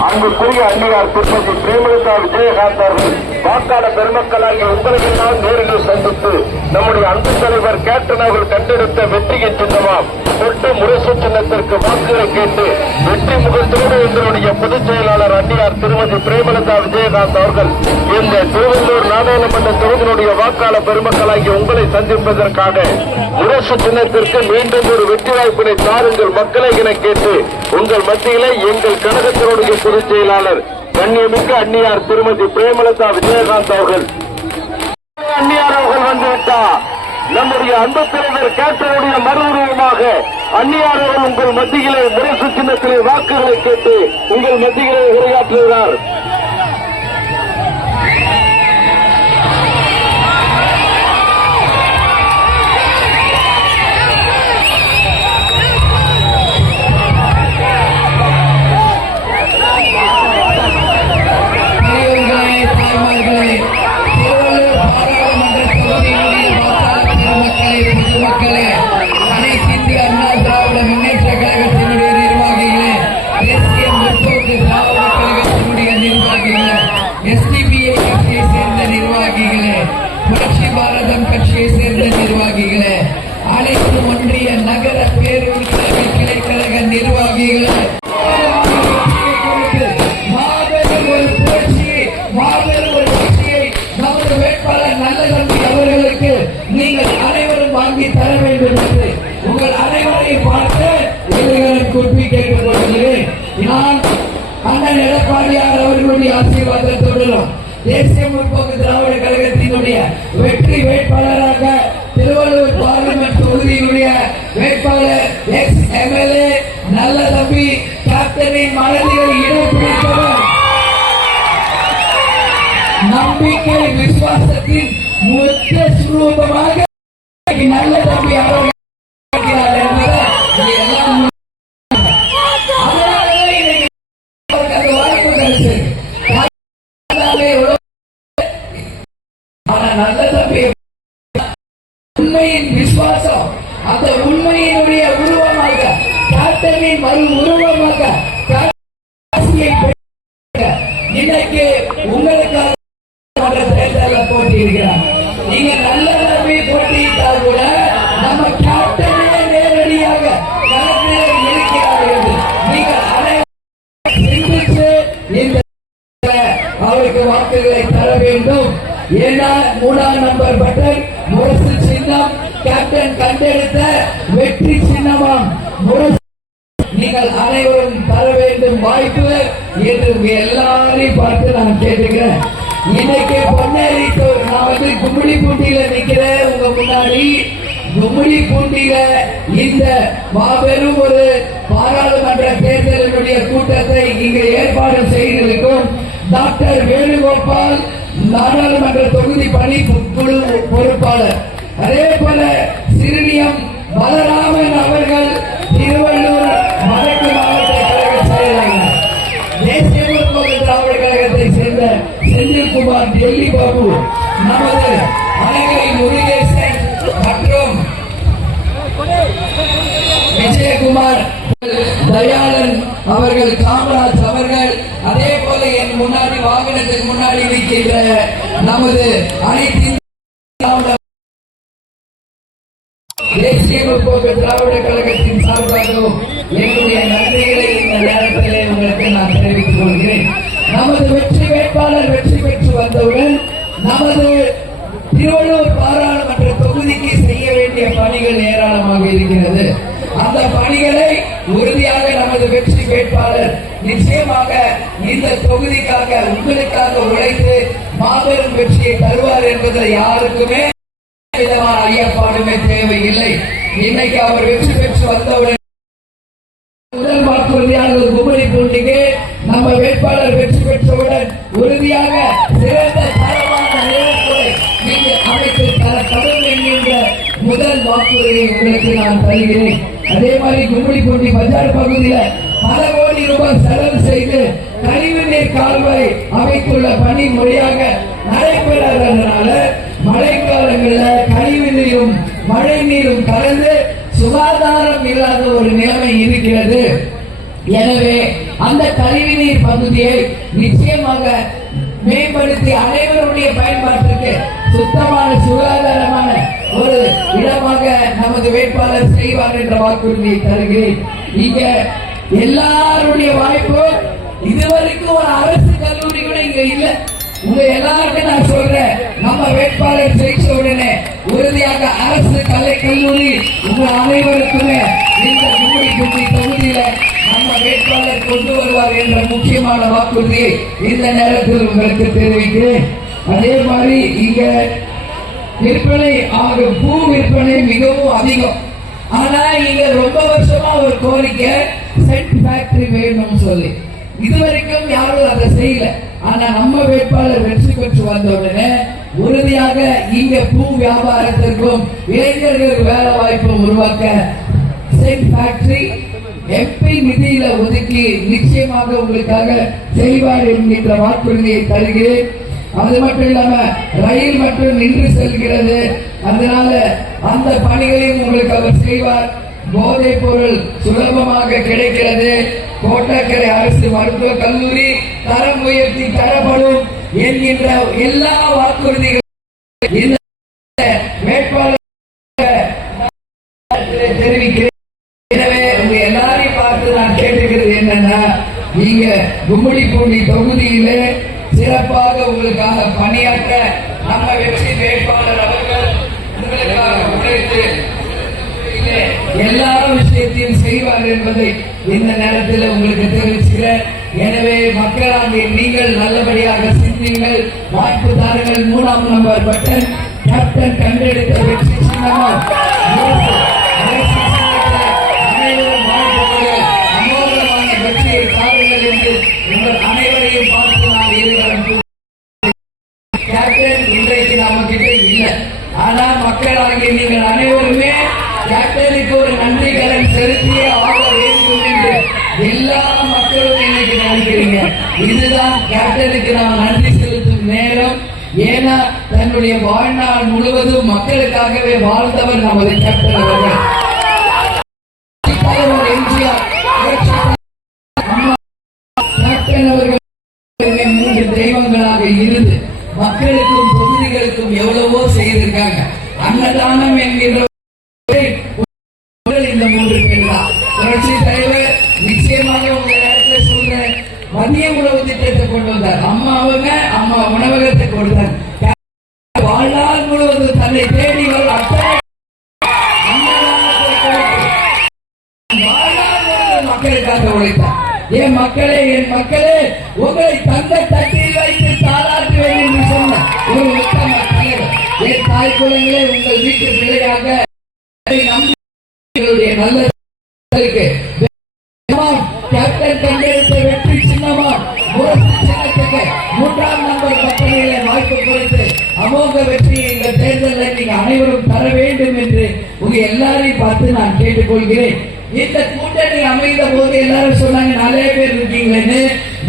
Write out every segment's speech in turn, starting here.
அங்குக்குரிய அன்னியார் திருப்பதி பிரேமலதா விஜயகாந்த் அவர்கள் வாக்காள பெருமக்களாகிய உங்களுக்கெல்லாம் நேரில் சந்தித்து நம்முடைய அன்பு தலைவர் கேப்டன் அவர்கள் கண்டெடுத்த வெற்றியின் சின்னமாம் தொட்டு முரசு சின்னத்திற்கு வாக்குகளை கேட்டு வெற்றி முகத்தோடு எங்களுடைய பொதுச் செயலாளர் அன்னியார் திருமதி பிரேமலதா விஜயகாந்த் அவர்கள் இந்த திருவள்ளூர் நாடாளுமன்ற தொகுதியினுடைய வாக்காளர் பெருமக்களாகிய உங்களை சந்திப்பதற்காக முரசு சின்னத்திற்கு மீண்டும் ஒரு வெற்றி வாய்ப்பினை தாருங்கள் மக்களை என கேட்டு உங்கள் மத்தியிலே எங்கள் கழகத்தினுடைய பொதுச் செயலாளர் கண்ணியமிக்க அன்னியார் திருமதி பிரேமலதா விஜயகாந்த் அவர்கள். அந்நியார் அவர்கள் வந்துவிட்டார் நம்முடைய அன்பு தலைவர் கேப்டனுடைய மறு உருவமாக அந்நியார் உங்கள் மத்தியிலே முரசு சின்னத்திலே வாக்குகளை கேட்டு உங்கள் மத்தியிலே உரையாற்றுகிறார். யாரை பார்த்து இளைஞர்கள் குறிப்பி கேட்டுக் கொள்கிறேன். நான் அண்ணன் எடப்பாடியார் அவர்களுடைய ஆசீர்வாதத்துடனும் தேசிய முற்போக்கு திராவிட கழகத்தினுடைய வெற்றி வேட்பாளராக திருவள்ளூர் பார்லிமெண்ட் தொகுதியினுடைய வேட்பாளர் எக்ஸ் எம்எல்ஏ நல்ல தம்பி கேப்டனின் மனதில் இடம் பிடித்தவர். நம்பிக்கை விசுவாசத்தின் முக்கிய சுரூபமாக நல்ல தம்பி அவர்கள் நீங்க நல்ல நம்பி போட்டியிட்டால் கூட நம்ம கேப்டனே நேரடியாக களத்தில் இருக்கிறார் என்று. நீங்கள் சிந்தித்து இந்த அவருக்கு வாக்குகளை தர வேண்டும். ஏன்னா மூணாம் நம்பர் பட்டன் முரசு சின்னம் கேப்டன் கண்டெடுத்த வெற்றி சின்னமாம். முரசு நீங்கள் அனைவரும் தர வேண்டும் வாய்ப்பு என்று எல்லாரையும் பார்த்து நான் கேட்டுக்கிறேன். இன்னைக்கு பொன்னேரி நான் வந்து கும்மிடி பூண்டியில நிக்கிறேன் உங்க முன்னாடி கும்மிடி பூண்டியில இந்த மாபெரும் ஒரு பாராளுமன்ற தேர்தலினுடைய கூட்டத்தை இங்கு ஏற்பாடு செய்திருக்கும் டாக்டர் வேணுகோபால் நாடாளுமன்ற தொகுதி பணி குழு பொறுப்பாளர். அதே போல சிறுமியம் பலராமன் அவர்கள் திருவள்ளூர் செந்தில்குமார் பாபு நமது அழகை முருகேசன் மற்றும் விஜயகுமார் தயாளன் அவர்கள் காமராஜ் அவர்கள் அதே போல என் முன்னாடி வாகனத்தின் முன்னாடி இருக்கின்ற நமது அனைத்து திராவிட தேசிய முற்போக்கு திராவிட கழகத்தின் சார்பாகவும் எங்களுடைய நன்றிகளை இந்த நேரத்திலே உங்களுக்கு நான் தெரிவித்துக் கொள்கிறேன். நமது வெற்றி வேட்பாளர் வெற்றி பெற்று வந்தவுடன் நமது திருவள்ளூர் பாராளுமன்ற தொகுதிக்கு செய்ய வேண்டிய பணிகள் ஏராளமாக இருக்கிறது. அந்த பணிகளை உறுதியாக நமது வெற்றி வேட்பாளர் நிச்சயமாக இந்த தொகுதிக்காக உங்களுக்காக உழைத்து மாபெரும் வெற்றியை தருவார் என்பதில் யாருக்குமே விதமான ஐயப்பாடுமே தேவையில்லை. இன்னைக்கு அவர் வெற்றி பெற்று வந்தவுடன் முதல் வாக்குறுதியாக ஒரு முதல் உங்களுக்கு நான் தருகிறேன் அதே மாதிரி கும்படி பூண்டி பஜார் பகுதியில் பல கோடி ரூபாய் செலவு செய்து கழிவு நீர் கால்வாய் அமைத்துள்ள பணி முறையாக நடைபெறாததுனால மழைக்காலங்கள்ல கழிவு நீரும் மழை நீரும் கலந்து சுகாதாரம் இல்லாத ஒரு நிலைமை இருக்கிறது. எனவே அந்த கழிவு நீர் பகுதியை நிச்சயமாக மேம்படுத்தி அனைவருடைய பயன்பாட்டிற்கு சுத்தமான சுகாதாரமான ஒரு இடமாக நமது வேட்பாளர் செய்வார் என்ற வாக்குறுதியை தருகிறேன். இங்க எல்லாருடைய வாய்ப்பு இதுவரைக்கும் ஒரு அரசு கல்லூரி கூட இங்க இல்ல. உங்க எல்லாருக்கும் நான் சொல்றேன். நம்ம வேட்பாளர் ஜெயிச்ச உடனே உறுதியாக அரசு கலை கல்லூரி உங்க அனைவருக்குமே இந்த கும்படி கும்பி தொகுதியில நம்ம வேட்பாளர் கொண்டு வருவார் என்ற முக்கியமான வாக்குறுதியை இந்த நேரத்தில் உங்களுக்கு தெரிவிக்கிறேன். அதே மாதிரி இங்க விற்பனை அவருக்கு பூ விற்பனை மிகவும் அதிகம். ஆனா இங்க ரொம்ப வருஷமா ஒரு கோரிக்கை செட் ஃபேக்டரி வேணும்னு சொல்லி. இதுவரைக்கும் யாரும் அதை செய்யல. ஆனா நம்ம வேட்பாளர் வெற்றி பெற்று வந்த உடனே உறுதியாக இங்க பூ வியாபாரத்திற்கும் இளைஞர்கள் வேலை வாய்ப்பும் உருவாக்க செட் ஃபேக்டரி எம்பி நிதியில ஒதுக்கி நிச்சயமாக உங்களுக்காக செய்வார் என்கின்ற வாக்குறுதியை தருகிறேன். அது மட்டும் இல்லாம ரயில் மட்டும் நின்று செல்கிறது. அதனால அந்த பணிகளையும் உங்களுக்கு அவர் செய்வார். போதைப் பொருள் சுலபமாக கிடைக்கிறது. கோட்டக்கரை அரசு மருத்துவக் கல்லூரி தரம் உயர்த்தி தரப்படும் என்கின்ற எல்லா வாக்குறுதிகளும் இந்த வேட்பாளர் தெரிவிக்கிறேன். எனவே உங்க எல்லாரையும் பார்த்து நான் கேட்டுக்கிறது என்னன்னா நீங்க கும்மிடிப்பூண்டி தொகுதியிலே சிறப்பாக உங்களுக்காக பணியாற்ற நம்ம வெற்றி வேட்பாளர் அவர்கள் உங்களுக்காக உழைத்து எல்லா விஷயத்தையும் செய்வார் என்பதை இந்த நேரத்தில் உங்களுக்கு தெரிவிச்சுக்கிறேன். எனவே மக்களாகிய நீங்கள் நல்லபடியாக சிந்தியுங்கள். வாய்ப்பு தாருங்கள். மூணாம் நம்பர் பட்டன் கேப்டன் கண்டெடுத்த வெற்றி சின்னமா இதுதான் கேப்டனுக்கு நாம் நன்றி செலுத்தும் நேரம். ஏன்னா தன்னுடைய வாழ்நாள் முழுவதும் மக்களுக்காகவே வாழ்ந்தவர் நமது கேப்டன் அவர்கள். மூன்று தெய்வங்களாக இருந்து மக்களுக்கும் தொகுதிகளுக்கும் எவ்வளவோ செய்திருக்காங்க. அன்னதானம் என்கின்ற கொடுத்தார். அம்மாவுங்க அம்மா உணவகத்தை கொடுத்தார். வாழ்நாள் முழுவதும் தன்னை தேடி வரும் மக்களுக்காக உழைத்தார் என் மக்களே என் மக்களே உங்களை தந்த தட்டில் வைத்து தாளாற்றுவேன் என்று சொன்ன ஒரு உத்தம தலைவர். என் தாய் குழந்தைகளே உங்கள் வீட்டு பிள்ளையாக என்னை நம்பி நல்ல கேப்டன் தந்தை அமோக வெற்றியை இந்த தேர்தலில் நீங்க அனைவரும் தர வேண்டும் என்று உங்க எல்லாரையும் பார்த்து நான் கேட்டுக்கொள்கிறேன். இந்த கூட்டணி அமைந்த போது எல்லாரும் சொன்னாங்க நாலே பேர் இருக்கீங்களேன்னு.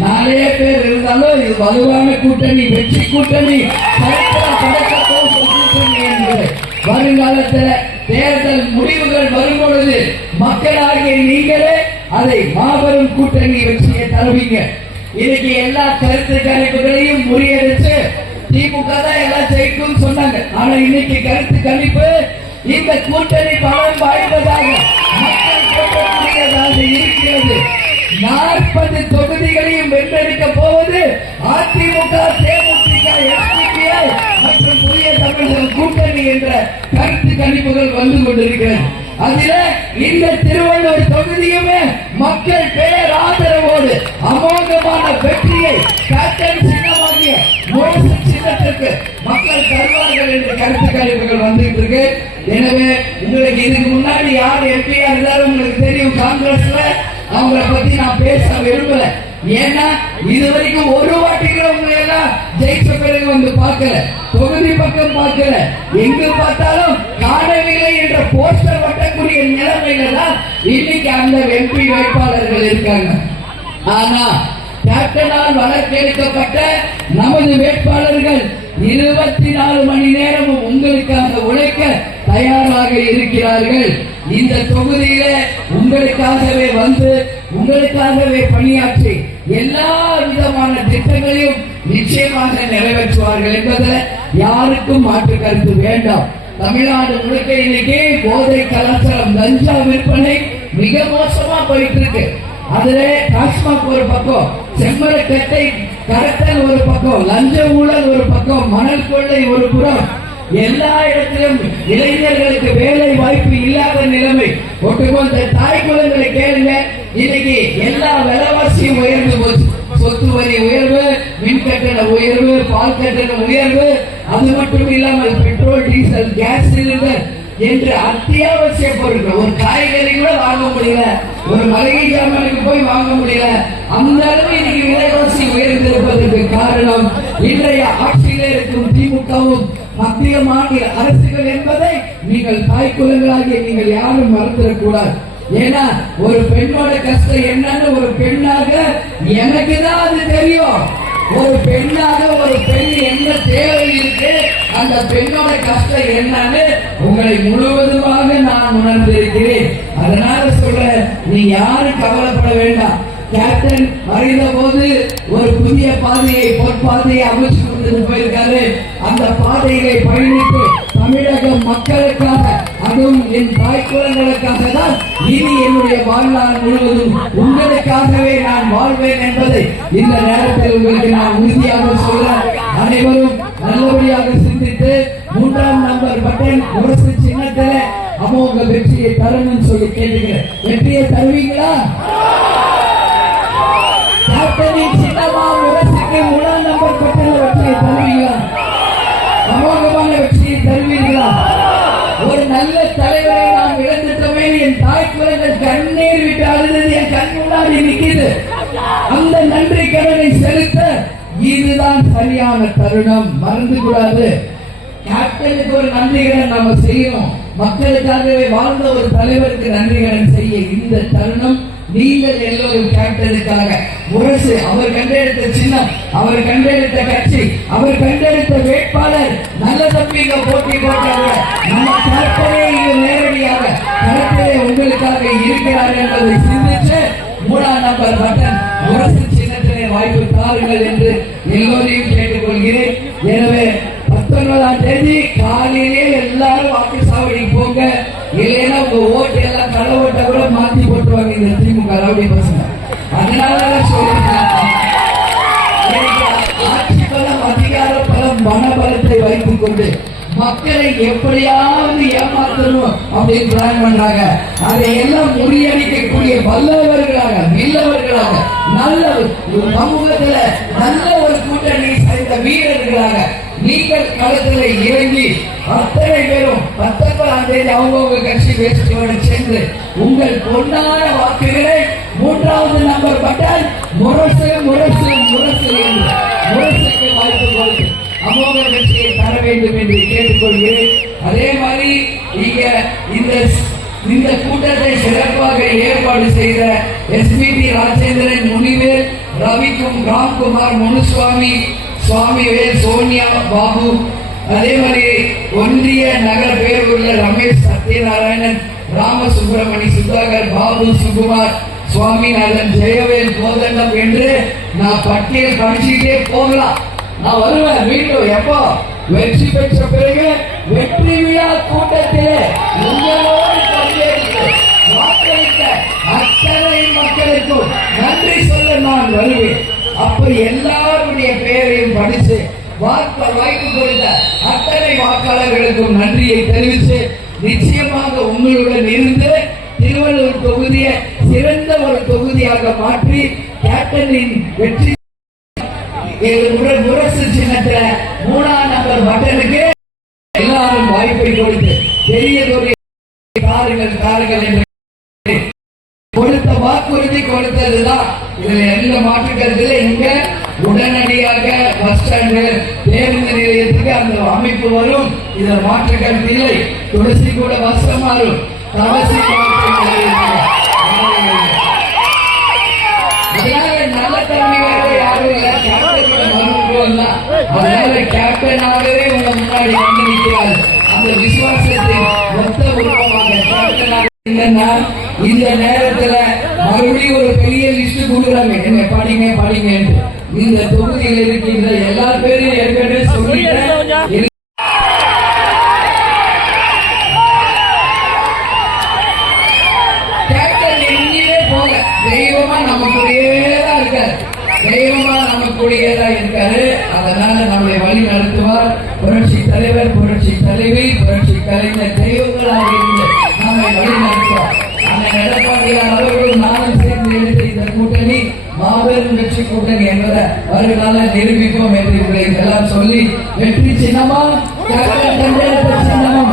நாலே பேர் இருந்தாலும் இது வலுவான கூட்டணி வெற்றி கூட்டணி வருங்காலத்தில் என்று. வருங்காலத்துல தேர்தல் முடிவுகள் வரும்பொழுது மக்களாகிய நீங்களே அதை மாபெரும் கூட்டணி வெற்றியை தருவீங்க. இன்னைக்கு எல்லா கருத்து கணிப்புகளையும் முறியடிச்சு திமுக தான் எல்லாம் ஜெயிக்கும் சொன்னாங்க. ஆனா இன்னைக்கு கருத்து கணிப்பு இந்த கூட்டணி பலம் வாய்ந்ததாக இருக்கிறது. நாற்பது தொகுதிகளையும் வென்றெடுக்க போவது அதிமுக தேமுதிக எஸ்டிபிஐ மற்றும் புதிய தமிழர்கள் கூட்டணி என்ற கருத்து கணிப்புகள் வந்து கொண்டிருக்கிறது. அதில இந்த திருவள்ளூர் தொகுதியுமே மக்கள் பேர் ஆதரவோடு அமோகமான வெற்றியை கேப்டன் சின்னமாகிய திட்டத்திற்கு மக்கள் தருவார்கள் என்ற கருத்து கணிப்புகள் வந்துட்டு இருக்கு. எனவே உங்களுக்கு இதுக்கு முன்னாடி யார் எம்பியா இருந்தாலும் உங்களுக்கு தெரியும் காங்கிரஸ்ல அவங்கள பத்தி நான் பேச விரும்பல. ஏன்னா இது வரைக்கும் ஒரு வாட்டி கூட உங்களை எல்லாம் ஜெயிச்ச பிறகு வந்து பார்க்கல. தொகுதி பக்கம் பார்க்கல. எங்கு பார்த்தாலும் காணவில்லை என்ற போஸ்டர் வட்டக்கூடிய நிலைமையில தான் இன்னைக்கு அந்த எம்பி வேட்பாளர்கள் இருக்காங்க. ஆனா கேப்டனால் வழக்கெடுக்கப்பட்ட நமது வேட்பாளர்கள் இருபத்தி நாலு மணி நேரமும் உங்களுக்காக உழைக்க தயாராக இருக்கிறார்கள். இந்த தொகுதியில உங்களுக்காகவே வந்து உங்களுக்காகவே பணியாற்றி எல்லா விதமான திட்டங்களையும் நிச்சயமாக நிறைவேற்றுவார்கள் என்பதில் யாருக்கும் மாற்று கருத்து வேண்டாம். தமிழ்நாடு முழுக்க இன்னைக்கு போதை கலாச்சாரம் கஞ்சா விற்பனை மிக மோசமா போயிட்டு இருக்கு. அதிலே டாஸ்மாக் ஒரு பக்கம் செம்மரக்கட்டை கடத்தல் ஒரு பக்கம் லஞ்ச ஊழல் ஒரு பக்கம் மணல் கொள்ளை ஒரு புறம். எல்லா இடத்திலும் இளைஞர்களுக்கு வேலை வாய்ப்பு இல்லாத நிலைமை. ஒட்டுமொத்த தாய் குலங்களை கேளுங்க. இன்னைக்கு எல்லா விலைவாசியும் உயர்ந்து போச்சு. சொத்து வரி உயர்வு மின் கட்டண உயர்வு பால் கட்டண உயர்வு. அது மட்டும் இல்லாமல் பெட்ரோல் டீசல் கேஸ் சிலிண்டர் என்று அத்தியாவசிய பொருட்கள். ஒரு காய்கறி கூட வாங்க முடியல. ஒரு மளிகை ஜாமானுக்கு போய் வாங்க முடியல. அந்த அளவு இன்னைக்கு விலைவாசி உயர்ந்திருப்பதற்கு காரணம் இன்றைய ஆட்சியிலே இருக்கும் திமுகவும். மத்திய மாநில அரசுகள் என்பதை நீங்கள் தாய்க்குலங்களாகிய நீங்கள் யாரும் மறந்துடக்கூடாது. ஏன்னா ஒரு பெண்ணோட கஷ்டம் என்னன்னு ஒரு பெண்ணாக எனக்கு தான் அது தெரியும். ஒரு பெண்ணாக ஒரு பெண் என்ன தேவை இருக்கு அந்த பெண்ணோட கஷ்டம் என்னன்னு உங்களை முழுவதுமாக நான் உணர்ந்திருக்கிறேன். அதனால சொல்றேன் நீ யாரும் கவலைப்பட வேண்டாம். கேப்டன் மறைந்த போது ஒரு புதிய பாதையை பொற்பாதையை அமைச்சு கொடுத்துட்டு போயிருக்காரு. அந்த பாதையை பயணித்து தமிழக மக்களுக்காக அதுவும் என் தாய்க்குலங்களுக்காக தான் இனி என்னுடைய வாழ்நாள் முழுவதும் உங்களுக்காகவே நான் வாழ்வேன் என்பதை இந்த நேரத்தில் உங்களுக்கு நான் உறுதியாக சொல்கிறேன். அனைவரும் நல்லபடியாக சிந்தித்து மூன்றாம் நம்பர் பட்டன் முரசு சின்னத்தில் அமோக வெற்றியை தரணும்னு சொல்லி கேட்டுக்கிறேன். வெற்றியை தருவீங்களா? கேப்டனின் சின்னமா முரசுக்கு மூணாம் நம்பர் பட்டன வெற்றியை தருவீங்களா? அமோகமான வெற்றியை தருவீர்களா ஒரு நல்ல தலைவரை நாம் இழந்துட்டோமே என் தாய் குலங்கள் கண்ணீர் விட்டு அழுதது என் கண் முன்னாடி நிற்கிது. அந்த நன்றி கடனை செலுத்த இதுதான் சரியான தருணம். மறந்து கூடாது. கேப்டனுக்கு ஒரு நன்றிகளை நாம செய்யணும். மக்களுக்காகவே வாழ்ந்த ஒரு தலைவருக்கு நன்றி செய்ய இந்த தருணம் நீங்கள் எல்லோரும் கேப்டனுக்காக முரசு அவர் கண்டெடுத்த சின்னம் அவர் கண்டெடுத்த கட்சி அவர் கண்டெடுத்த வேட்பாளர் நல்ல தம்பிங்க போட்டி போட்டாங்க. நம்ம கேப்டனே இங்கு நேரடியாக களத்திலே உங்களுக்காக இருக்கிறார் என்பதை சிந்தித்து மூணாம் நம்பர் பட்டன் முரசு சின்னத்திலே வாய்ப்பு தாருங்கள் என்று எல்லோரையும் கேட்டுக்கொள்கிறேன். எனவே பத்தொன்பதாம் தேதி காலையிலே எல்லாரும் வாக்கு சாவடி போங்க. இல்லைன்னா உங்க ஓட்டு எல்லாம் கள ஓட்டை கூட மாத்தி போட்டுருவாங்க இந்த திமுக ரவுடி பசங்க. அதனால சொல்றேன் அதிகார பலம் மனபலத்தை வைத்துக் கொண்டு மக்களை எப்படியாவது ஏமாத்தணும். அப்படின்னு பிளான் பண்றாங்க. அதை எல்லாம் முறியடிக்கக்கூடிய வல்லவர்களாக மில்லவர்களாக நல்ல ஒரு சமூகத்துல நல்ல ஒரு கூட்டணி சேர்ந்த வீரர்களாக நீங்கள் களத்தில் இறங்கி அத்தனை பேரும் பத்தொன்பதாம் தேதி அவங்கவுங்க கட்சி பேசுவோடு சென்று உங்கள் பொன்னான வாக்குகளை மூன்றாவது நம்பர் பட்டால் முரசு முரசு முரசு என்று முரசுக்கு வாய்ப்பு கொடுத்து அமோக கட்சியை தர வேண்டும் என்று கேட்டுக்கொள்கிறேன். அதே மாதிரி நீங்க இந்த இந்த கூட்டத்தை சிறப்பாக ஏற்பாடு செய்த எஸ்பிபி ராஜேந்திரன் முனிவேல் ரவிக்கும் ராம்குமார் முனுசுவாமி சுவாமிவேல் சோனியா பாபு. அதே மாதிரி ஒன்றிய நகர் உள்ள ரமேஷ் சத்யநாராயணன் ராமசுப்பிரமணி சுதாகர் பாபு சுகுமார் சுவாமிநாதன் ஜெயவேல் கோதண்டம் என்று நான் பட்டியல் படிச்சுட்டே போகலாம். நான் வருவேன் வீட்டு எப்போ? வெற்றி பெற்ற பிறகு வெற்றி விழா கூட்டத்திலே உங்களோடு பங்கேற்று வாக்களித்த அத்தனை மக்களுக்கும் நன்றி சொல்ல நான் வருவேன். அப்படி எல்லாருடைய பெயரையும் படித்து வாக்கு வாய்ப்பு கொடுத்த அத்தனை வாக்காளர்களுக்கும் நன்றியை தெரிவித்து நிச்சயமாக உங்களுடன் இருந்து திருவள்ளூர் தொகுதியை சிறந்த ஒரு தொகுதியாக மாற்றி கேப்டனின் வெற்றி முரசு சின்னத்தில் மூணாம் எல்லாரும் வாய்ப்பை கொடுத்து பெரியதொரு காருங்கள் காருங்கள் என்று கொடுத்த வாக்குறுதி கொடுத்ததுதான் இதுல எந்த மாற்று கருத்துல இங்க உடனடியாக பஸ் ஸ்டாண்டு பேருந்து நிலையத்துக்கு அந்த அமைப்பு வரும் இதுல மாற்று கருத்து இல்லை துளசி கூட வசம் மாறும் தவசி அதனால நல்ல தன்மையாக யாரும் இல்லை கேப்டனோட மருத்துவம் அதனால கேப்டனாகவே உங்க முன்னாடி வந்து நிற்கிறார் அந்த விசுவாசத்தின் மொத்த உருவமாக என்னன்னா இந்த நேரத்துல மறுபடியும் ஒரு பெரிய லிஸ்ட் கொடுக்குறாங்க. என்ன படிங்க படிங்க இந்த தொகுதியில் இருக்கின்ற எல்லா பேரையும் ஏற்கனவே சொல்லிட்டேன். தெய்வமா நம்ம கூடயே தான் இருக்காரு. தெய்வமா நம்ம கூடயே தான் இருக்காரு. அதனால நம்மை வழி நடத்துவார். புரட்சி தலைவர் புரட்சி தலைவி புரட்சி கலைஞர் தெய்வங்களாக இருந்து நம்மை வழி நடத்துவார். அந்த எடப்பாடியார் அவர்களும் நானும் சேர்ந்து எடுத்த இந்த கூட்டணி மாபெரும் வெற்றி கூட்டணி என்பதை வருங்கால நிரூபிப்போம் என்று இவர்களை எல்லாம் சொல்லி வெற்றி சின்னமா கேப்டன் தந்தையத்த சின்னமும்